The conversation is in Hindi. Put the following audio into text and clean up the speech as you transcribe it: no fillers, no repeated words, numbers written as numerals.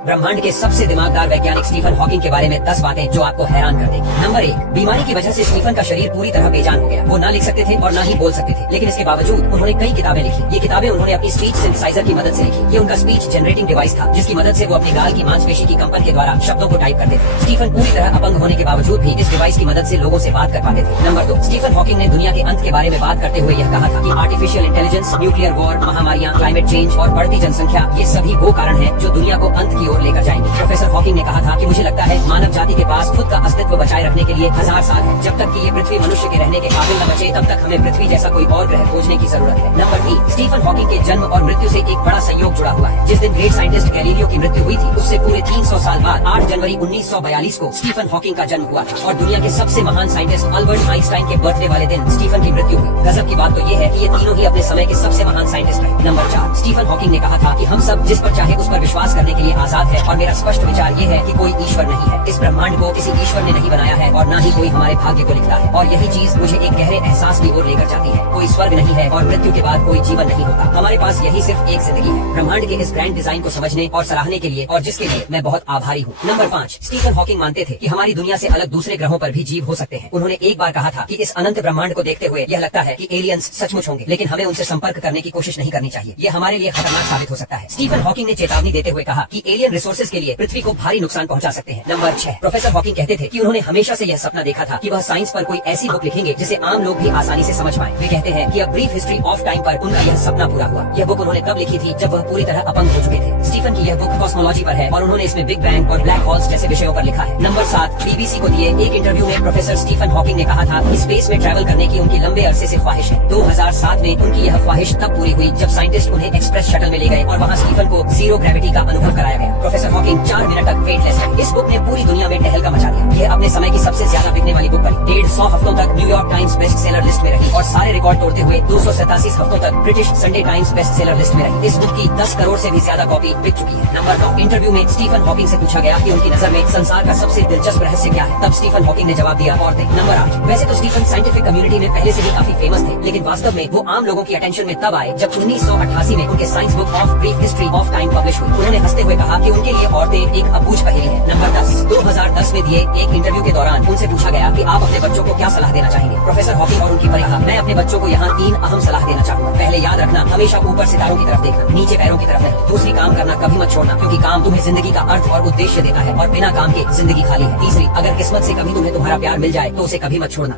ब्रह्मांड के सबसे दिमागदार वैज्ञानिक स्टीफन हॉकिंग के बारे में 10 बातें जो आपको हैरान कर देंगी। नंबर 1, बीमारी की वजह से स्टीफन का शरीर पूरी तरह बेजान हो गया। वो ना लिख सकते थे और ना ही बोल सकते थे, लेकिन इसके बावजूद उन्होंने कई किताबें लिखी। ये किताबें उन्होंने अपनी स्पीच सिंथेसाइजर की मदद से लिखी। ये उनका स्पीच जनरेटिंग डिवाइस था, जिसकी मदद से वो अपनी गाल की मांसपेशी की कंपन के द्वारा शब्दों को टाइप करते थे। स्टीफन पूरी तरह अपंग होने के बावजूद भी इस डिवाइस की मदद से लोगों से बात कर पाते थे। नंबर 2, स्टीफन हॉकिंग ने दुनिया के अंत के बारे में बात करते हुए यह कहा था कि artificial intelligence, nuclear war, महामारियां, climate change और बढ़ती जनसंख्या, ये सभी वो कारण है जो दुनिया को अंत की ओर लेकर जाएंगे। प्रोफेसर हॉकिंग ने कहा था कि मुझे लगता है मानव जाति के पास खुद का अस्तित्व बचाए रखने के लिए 1000 साल है। जब तक कि ये पृथ्वी मनुष्य के रहने के काबिल न बचे, तब तक हमें पृथ्वी जैसा कोई और ग्रह खोजने की जरूरत है। नंबर 3, स्टीफन हॉकिंग के जन्म और मृत्यु से एक बड़ा संयोग जुड़ा हुआ है। जिस दिन ग्रेट साइंटिस्ट गैलीलियो की मृत्यु हुई थी, उससे पूरे 300 साल बाद 8 जनवरी 1942 को स्टीफन हॉकिंग का जन्म हुआ था। और दुनिया के सबसे महान साइंटिस्ट अल्बर्ट आइंस्टाइन के बर्थडे वाले दिन स्टीफन की मृत्यु हुई। गजब की बात तो ये है कि ये तीनों ही अपने समय के सबसे महान साइंटिस्ट हैं। नंबर 4, स्टीफन हॉकिंग ने कहा था कि हम सब जिस पर चाहे उस पर विश्वास करने के लिए आजाद है, और मेरा स्पष्ट विचार ये है कि कोई ईश्वर नहीं है। इस ब्रह्मांड को किसी ईश्वर ने नहीं बनाया है और न ही कोई हमारे भाग्य को लिखता है। और यही चीज मुझे एक गहरे एहसास की ओर लेकर जाती है। कोई स्वर्ग नहीं है और मृत्यु के बाद कोई जीवन नहीं होता। हमारे पास यही सिर्फ एक जिंदगी है। ब्रह्मांड के इस ग्रैंड डिजाइन को समझने और सराहने के लिए, और जिसके लिए मैं बहुत आभारी हूँ। नंबर 5, स्टीफन हॉकिंग मानते थे कि हमारी दुनिया से अलग दूसरे ग्रहों पर भी जीव हो सकते हैं। उन्होंने एक बार कहा था कि इस अनंत ब्रह्मांड को देखते हुए यह लगता है कि एलियंस सचमुच होंगे, लेकिन हमें उनसे संपर्क करने की कोशिश नहीं करनी चाहिए। ये हमारे लिए खतरनाक साबित हो सकता है। स्टीफन हॉकिंग ने चेतावनी देते हुए कहा कि एलियन रिसोर्सेज के लिए पृथ्वी को भारी नुकसान पहुंचा सकते हैं। नंबर 6, प्रोफेसर हॉकिंग कहते थे कि उन्होंने हमेशा से यह सपना देखा था कि वह साइंस पर कोई ऐसी बुक लिखेंगे जिसे आम लोग भी आसानी से समझ पाए। वे कहते हैं कि a brief history of time पर उनका यह सपना पूरा हुआ। यह बुक उन्होंने तब लिखी थी जब वह पूरी तरह अपंग हो चुके थे। स्टीफन की यह बुक कॉस्मोलॉजी पर है और उन्होंने इसमें बिग बैंग और ब्लैक होल्स जैसे विषयों पर लिखा है। नंबर 7, बीबीसी को दिए एक इंटरव्यू में प्रोफेसर स्टीफन हॉकिंग ने कहा था कि स्पेस में ट्रैवल करने की उनकी लंबे अरसे से ख्वाहिश है। 2007 में उनकी यह ख्वाहिश तब पूरी हुई जब साइंटिस्ट उन्हें एक्सप्रेस शटल में ले गए और वहाँ स्टीफन को जीरो ग्रेविटी का अनुभव कराया गया। प्रोफेसर हॉकिंग 4 मिनट तक वेटलेस है। इस बुक ने पूरी दुनिया में तहलका मचा दिया। यह अपने समय की सबसे ज्यादा बिकने वाली बुक बनी। 150 हफ्तों तक New York times best seller list में रही और सारे रिकॉर्ड तोड़ते हुए 287 हफ्तों तक British Sunday times best seller list में रही। इस बुक की 10 करोड़ से भी ज्यादा कॉपी बिक चुकी है। नंबर 9, इंटरव्यू में स्टीफन हॉकिंग से पूछा गया कि उनकी नजर में संसार का सबसे दिलचस्प रहस्य क्या है। तब स्टीफन हॉकिंग ने जवाब दिया, औरतें। नंबर 8, वैसे तो स्टीफन साइंटिफिक कम्युनिटी में पहले से ही काफी फेमस थे, लेकिन वास्तव में वो आम लोगों की अटेंशन में तब आए जब 1988 में उनके science book of brief history of time publish हुई। उन्होंने हंसते हुए कहा कि उनके लिए औरतें एक अबूझ पहेली है। नंबर 10, 2010 में दिए एक इंटरव्यू के दौरान उनसे पूछा गया कि आप अपने बच्चों को क्या सलाह देना चाहेंगे। प्रोफेसर हॉकिंग और उनकी परी कहा, मैं अपने बच्चों को यहाँ 3 अहम सलाह देना चाहूंगा। पहले, याद रखना, हमेशा ऊपर सितारों की तरफ देखना, नीचे पैरों की तरफ नहीं। दूसरी, काम करना कभी मत छोड़ना, क्योंकि काम तुम्हें जिंदगी का अर्थ और उद्देश्य देता है और बिना काम के जिंदगी खाली है। तीसरी, अगर किस्मत से कभी तुम्हें तुम्हारा प्यार मिल जाए तो उसे कभी मत छोड़ना।